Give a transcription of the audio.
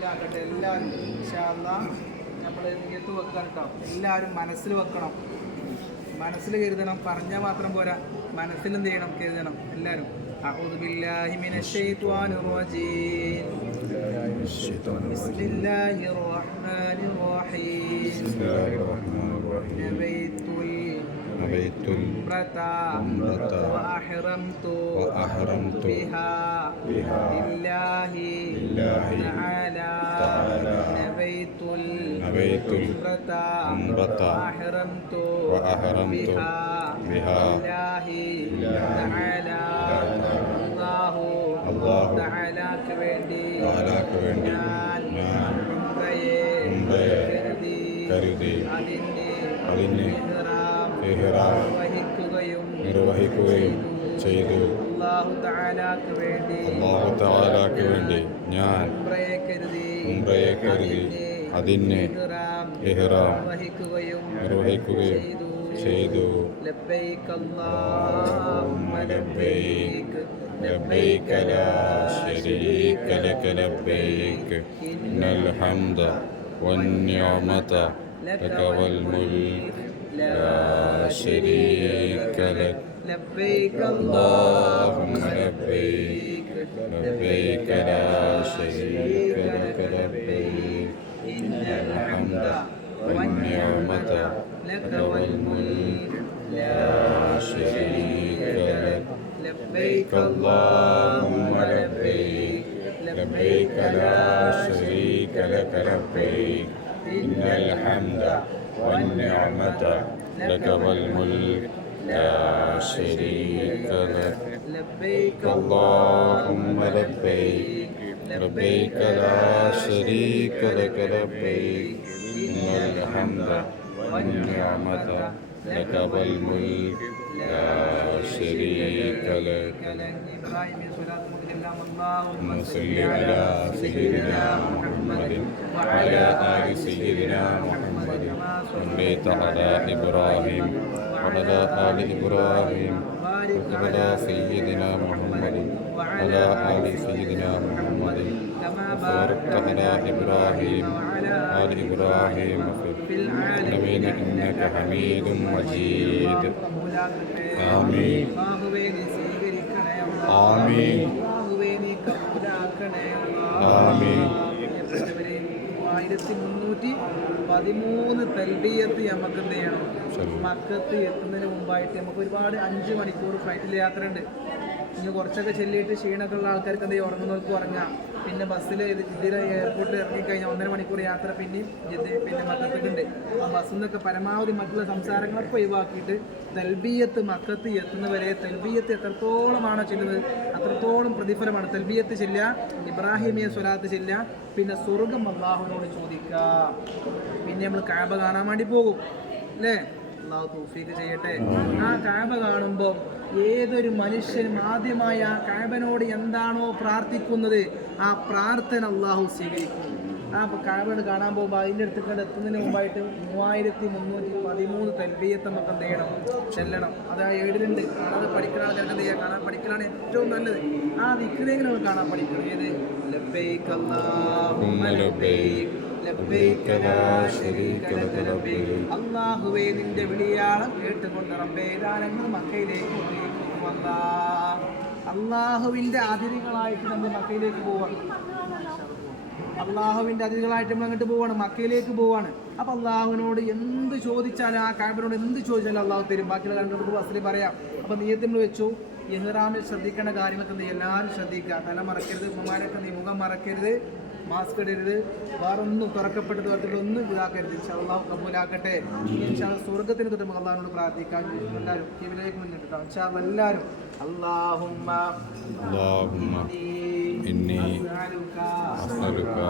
ആക്കട്ടെ എല്ലാവരും ഇൻഷാ അല്ലാഹ് നമ്മൾ നിയത്ത് വെക്കാൻ കേട്ടോ. എല്ലാവരും മനസ്സിൽ വെക്കണം, മനസ്സിൽ കരുതണം. പറഞ്ഞാൽ മാത്രം പോരാ, മനസ്സിലും ചെയ്യണം, കരുതണം എല്ലാവരും. അഊദു ബില്ലാഹി മിനശ് ശൈത്വാനിർ റജീം. ബിസ്മില്ലാഹിർ റഹ്മാനിർ റഹീം. نويت العمرة وأحرمت بها لله تعالى. نويت العمرة وأحرمت بها لله تعالى. الله تعالى كويندي ഞാൻ കരുതി അതിന് നിർവഹിക്കുകയും ചെയ്തു. അല്ലാഹു തആലാക്ക് വേണ്ടി ഞാൻ ഉംറയെ കരുതി അതിന് ഇഹ്റാം നിർവഹിക്കുകയും ചെയ്തു. ലബ്ബൈക അല്ലാഹുമ്മ ലബ്ബൈക ലബ്ബൈക ലാ ശരീക ലക ലബ്ബൈക ഇന്നൽ ഹംദ വന്നിഅമത ലക വൽ മുൽക് لا شريك لك. لبيك اللهم لبيك لبيك لا شريك لك لبيك إن الحمد والنعمة لك والملك لا شريك لك. لبيك اللهم لبيك لبيك لا شريك لك لبيك إن الحمد والنعمة لك والملك لا شريك لك. لبيك اللهم لبيك لبيك لا شريك لك لبيك إن الحمد والنعمة لك والملك لا شريك لك. اللهم صل على سيدنا محمد وعلى آل سيدنا محمد. صليت على إبراهيم وعلى آل إبراهيم وعلى سيدنا محمد وعلى آل سيدنا محمد كما باركت على إبراهيم وعلى آل إبراهيم في العالمين إنك حميد مجيد. آمين آمين آمين. 1313 തൽബിയത്ത് നമുക്ക് എന്ത് ചെയ്യണം? മക്കത്ത് എത്തുന്നതിന് മുമ്പായിട്ട് നമുക്ക് ഒരുപാട് 5 മണിക്കൂർ ഫ്ലൈറ്റിൽ യാത്ര ഉണ്ട്. ഇനി കുറച്ചൊക്കെ ചെല്ലിയിട്ട് ക്ഷീണമൊക്കെ ഉള്ള ആൾക്കാർക്ക് എന്ത് ചെയ്യും? ഉറങ്ങുന്നവർക്ക് ഉറങ്ങാം. പിന്നെ ബസ്സിൽ ജിദ്ദ എയർപോർട്ടിൽ ഇറങ്ങിക്കഴിഞ്ഞാൽ 1.5 മണിക്കൂർ യാത്ര പിന്നെയും പിന്നെ മക്കത്തൊക്കെ ഉണ്ട്. ആ ബസ്സിൽ നിന്നൊക്കെ പരമാവധി മറ്റുള്ള സംസാരങ്ങളൊക്കെ ഒഴിവാക്കിയിട്ട് തൽബിയത്ത് മക്കത്ത് എത്തുന്നവരെ തൽബിയത്ത് എത്രത്തോളമാണോ ചെല്ലുന്നത് അത്രത്തോളം പ്രതിഫലമാണ്. തൽബിയത്ത് ചെല്ലുക, ഇബ്രാഹിമിയ സ്വലാത്ത് ചെല്ലുക, പിന്നെ സ്വർഗം അല്ലാഹുവിനോട് ചോദിക്കാം. പിന്നെ നമ്മൾ കഅബ കാണാൻ വേണ്ടി പോകും അല്ലേ? അല്ലാഹു തൗഫീഖ് ചെയ്യട്ടെ. ആ കഅബ കാണുമ്പോൾ ഏതൊരു മനുഷ്യനും ആദ്യമായി ആ കഅബനോട് എന്താണോ പ്രാർത്ഥിക്കുന്നത് ആ പ്രാർത്ഥന അല്ലാഹു സ്വീകരിക്കും. ആ കഅബ കാണാൻ പോകുമ്പോൾ അതിൻ്റെ അടുത്ത് എത്തുന്നതിന് മുമ്പായിട്ട് 3313 തൽബിയത്ത് നമുക്ക് എന്ത് ചെയ്യണം? ചെല്ലണം. അത് ആ ഏടിലുണ്ട്. കാണാതെ പഠിക്കുന്ന ആൾക്കാർക്ക് എന്ത് ചെയ്യുക? കാണാൻ പഠിക്കലാണ് ഏറ്റവും നല്ലത്. ആ ദിക്റെങ്കിലും നമ്മൾ കാണാൻ പഠിക്കണം. ഏത്? ലബ്ബൈക അല്ലാഹുമ്മ ലബ്ബൈക ലബ്ബൈക ലാ ശരീക ലക ലബ്ബൈക. അല്ലാഹുവേ നിന്റെ വിളിയാളം കേട്ടുകൊണ്ട് റബ്ബേ ദാനങ്ങൾ മക്കയിലേക്ക് കൊണ്ടുപോകും. അല്ലാഹുവിൻ്റെ അതിഥികളായിട്ട് നമ്മൾ മക്കയിലേക്ക് പോവാണ്. അള്ളാഹുവിൻ്റെ അതിഥികളായിട്ട് നമ്മൾ അങ്ങോട്ട് പോവാണ്, മക്കയിലേക്ക് പോവാണ്. അപ്പോൾ അള്ളാഹുവിനോട് എന്ത് ചോദിച്ചാലും ആ കഅബയോട് എന്ത് ചോദിച്ചാലും അള്ളാഹു തരും. ബാക്കിയുള്ള കാര്യങ്ങൾക്ക് ബസ്സിൽ പറയാം. അപ്പോൾ നിയ്യത്ത് നമ്മൾ വെച്ചു. ഇഹ്റാമിൽ ശ്രദ്ധിക്കേണ്ട കാര്യങ്ങളൊക്കെ നീ എല്ലാവരും ശ്രദ്ധിക്കുക. തല മറക്കരുത്, ഉമ്മമാരൊക്കെ നീ മുഖം മറക്കരുത്, മാസ്ക് ഇടരുത്, വേറൊന്നും തുറക്കപ്പെട്ടത് ഒന്നും ഇതാക്കരുത്. ഇൻഷാ അല്ലാഹു കബൂലാക്കട്ടെ. ഇൻഷാ അല്ലാഹ് സ്വർഗ്ഗത്തിന് തൊട്ട് നമുക്ക് അള്ളാഹുവിനോട് പ്രാർത്ഥിക്കാം. എല്ലാവരും ഇവരിലേക്ക് മുന്നിട്ട് ഇൻഷാ അല്ലാഹ് എല്ലാവരും അല്ലാഹുമ്മ ഇന്നി അസ്അലുക